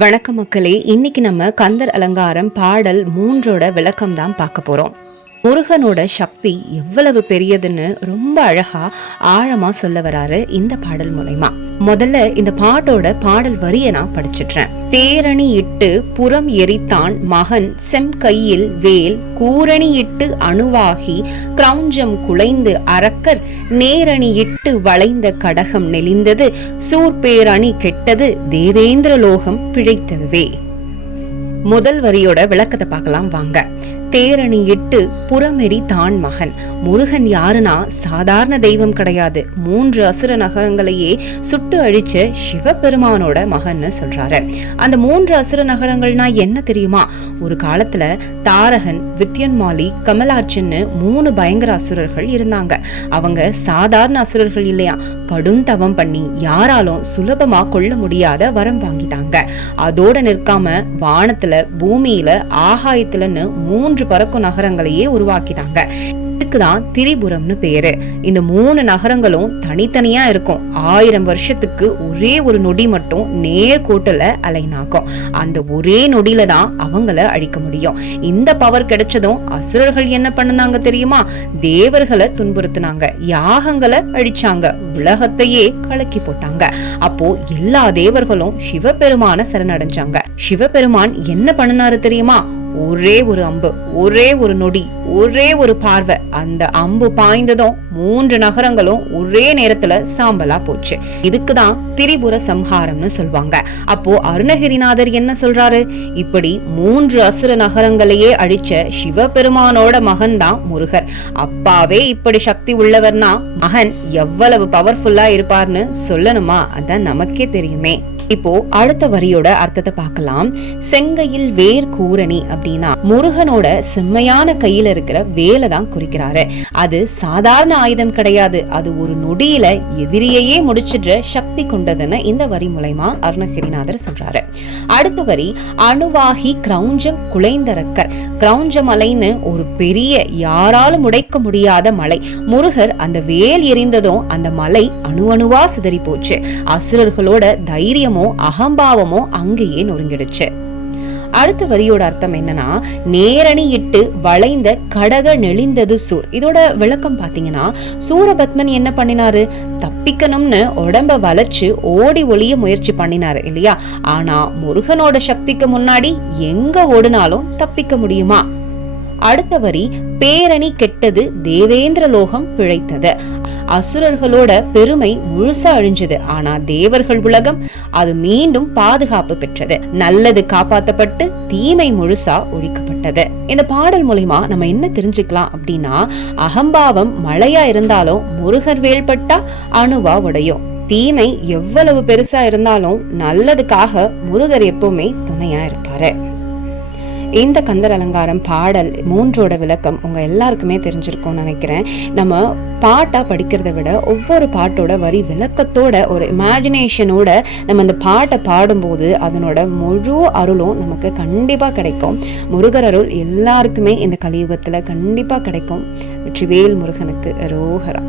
வணக்கம் மக்களே, இன்னைக்கு நம்ம கந்தர் அலங்காரம் பாடல் 3 விளக்கம் தான் பார்க்க போறோம். முருகனோட சக்தி எவ்வளவு பெரியதுன்னு ரொம்ப அழகா ஆழமா சொல்ல வராரு இந்த பாடல் மூலமா. முதல்ல இந்த பாட்டோட பாடல் வரிய நான் படிச்சிடுறேன். தேரணி இட்டு புறம் எரித்தான் மகன் செம் கையில் வேல் கூரணி இட்டு அணுவாகி கிரௌஞ்சம் குலைந்து அரக்கர் நேரணி இட்டு வளைந்த கடகம் நெளிந்தது சூர்பேரணி கெட்டது தேவேந்திர லோகம் பிழைத்ததுவே. முதல் வரியோட விளக்கத்தை பார்க்கலாம் வாங்க. தேரணி இட்டு புறமெறி தான் மகன். முருகன் யாருன்னா சாதாரண தெய்வம் கிடையாது. 3 அசுர நகரங்களையே சுட்டு அழிச்ச சிவபெருமானோட மகன்னு சொல்றாரு. அந்த 3 அசுர நகரங்கள்னா என்ன தெரியுமா? ஒரு காலத்துல தாரகன், வித்யன்மாலி, கமலாட்சன்னு 3 பயங்கர அசுரர்கள் இருந்தாங்க. அவங்க சாதாரண அசுரர்கள் இல்லையா, கடும் தவம் பண்ணி யாராலும் சுலபமா கொள்ள முடியாத வரம் வாங்கிட்டாங்க. அதோட நிற்காம வானத்துல, பூமியில, ஆகாயத்துலன்னு 3 பறக்கும் நகரங்களையே உருவாக்கிட்டாங்க. இதுக்குதான் திரிபுரம்னு பேரு. இந்த 3 நகரங்களும் தனித்தனியா இருக்கும். 1000 வருஷத்துக்கு ஒரே ஒரு நொடி மட்டும் நேர்கோட்டுல அலைனாகும். அந்த ஒரே நொடியில தான் அவங்கள அழிக்க முடியும். இந்த பவர் கிடைச்சதும் அசுரர்கள் என்ன பண்ணனாங்க தெரியுமா? தேவர்களை துன்புறுத்தினாங்க, யாகங்களை அழிச்சாங்க, உலகத்தையே கலக்கி போட்டாங்க. அப்போ எல்லா தேவர்களும் சிவபெருமான சரணடைஞ்சாங்க. சிவபெருமான் என்ன பண்ணினாரு தெரியுமா? ஒரே ஒரு அம்பு, ஒரே ஒரு நொடி, ஒரே ஒரு பார்வை. அந்த அம்பு பாய்ந்ததும் 3 நகரங்களும் ஒரே நேரத்துல சாம்பலா போச்சு. இதுக்குதான் திரிபுர சம்ஹாரம்னு சொல்வாங்க. அப்போ அருணகிரிநாதர் என்ன சொல்றாரு? இப்படி 3 அசுர நகரங்களையே அழிச்ச சிவபெருமானோட மகன் தான் முருகர். அப்பாவே இப்படி சக்தி உள்ளவர்னா மகன் எவ்வளவு பவர்ஃபுல்லா இருப்பார்னு சொல்லணுமா? அதான் நமக்கே தெரியுமே. இப்போ அடுத்த வரியோட அர்த்தத்தை பார்க்கலாம். செங்கையில் வேர் கூரணி அப்படின்னா முருகனோட செம்மையான கையில இருக்கிற வேலை தான் குறிக்கிறாரு. அது சாதாரண ஆயுதம் கிடையாது. அது ஒரு நொடியில எதிரியையே முடிச்சிடுற சக்தி கொண்டதுன்னு இந்த வரி மூலமா அருணகிரிநாதர் சொல்றாரு. அடுத்த வரி அணுவாகி கிரௌஞ்சம் குலைந்தரக்கர். கிரௌஞ்ச மலைன்னு ஒரு பெரிய, யாராலும் உடைக்க முடியாத மலை. முருகர் அந்த வேல் எரிந்ததும் அந்த மலை அணு அணுவா சிதறி போச்சு. அசுரர்களோட தைரியமோ அகம்பாவமோ அங்கேயே நொறுங்கிடுச்சு. அடுத்த வரியோட அர்த்தம் என்னன்னா, நேரணி இட்டு வளைந்த கடக நெளிந்தது சூர். இதோட விளக்கம் பாத்தீங்கன்னா, சூரபத்மன் என்ன பண்ணினாரு? தப்பிக்கணும்னு உடம்ப வளைச்சு ஓடி ஒளிய முயற்சி பண்ணினாரு இல்லையா? ஆனா முருகனோட சக்திக்கு முன்னாடி எங்க ஓடினாலும் தப்பிக்க முடியுமா? அடுத்த வரி பேரணி கெட்டது தேவேந்திர லோகம் பிழைத்தது. அசுரர்களோட பெருமை முழுசா அழிஞ்சது. ஆனா தேவர்கள் உலகம் அது மீண்டும் பாதுகாப்பு பெற்றது. நல்லது காப்பாற்றப்பட்டு தீமை முழுசா ஒழிக்கப்பட்டது. இந்த பாடல் மூலமா நம்ம என்ன தெரிஞ்சுக்கலாம் அப்படின்னா, அகம்பாவம் மழையா இருந்தாலும் முருகர் வேல்பட்டா அணுவா உடையும். தீமை எவ்வளவு பெருசா இருந்தாலும் நல்லதுக்காக முருகர் எப்பவுமே துணையா இருப்பாரு. இந்த கந்தர் அலங்காரம் பாடல் 3 விளக்கம் உங்க எல்லாருக்குமே தெரிஞ்சிருக்கும்னு நினைக்கிறேன். நம்ம பாட்டா படிக்கிறத விட ஒவ்வொரு பாட்டோட வரி விளக்கத்தோட, ஒரு இமேஜினேஷனோட நம்ம இந்த பாட்டை பாடும்போது அதனோட முழு அருளும் நமக்கு கண்டிப்பா கிடைக்கும். முருகர் அருள் எல்லாருக்குமே இந்த கலியுகத்துல கண்டிப்பா கிடைக்கும். வெற்றிவேல் முருகனுக்கு அரோகரா.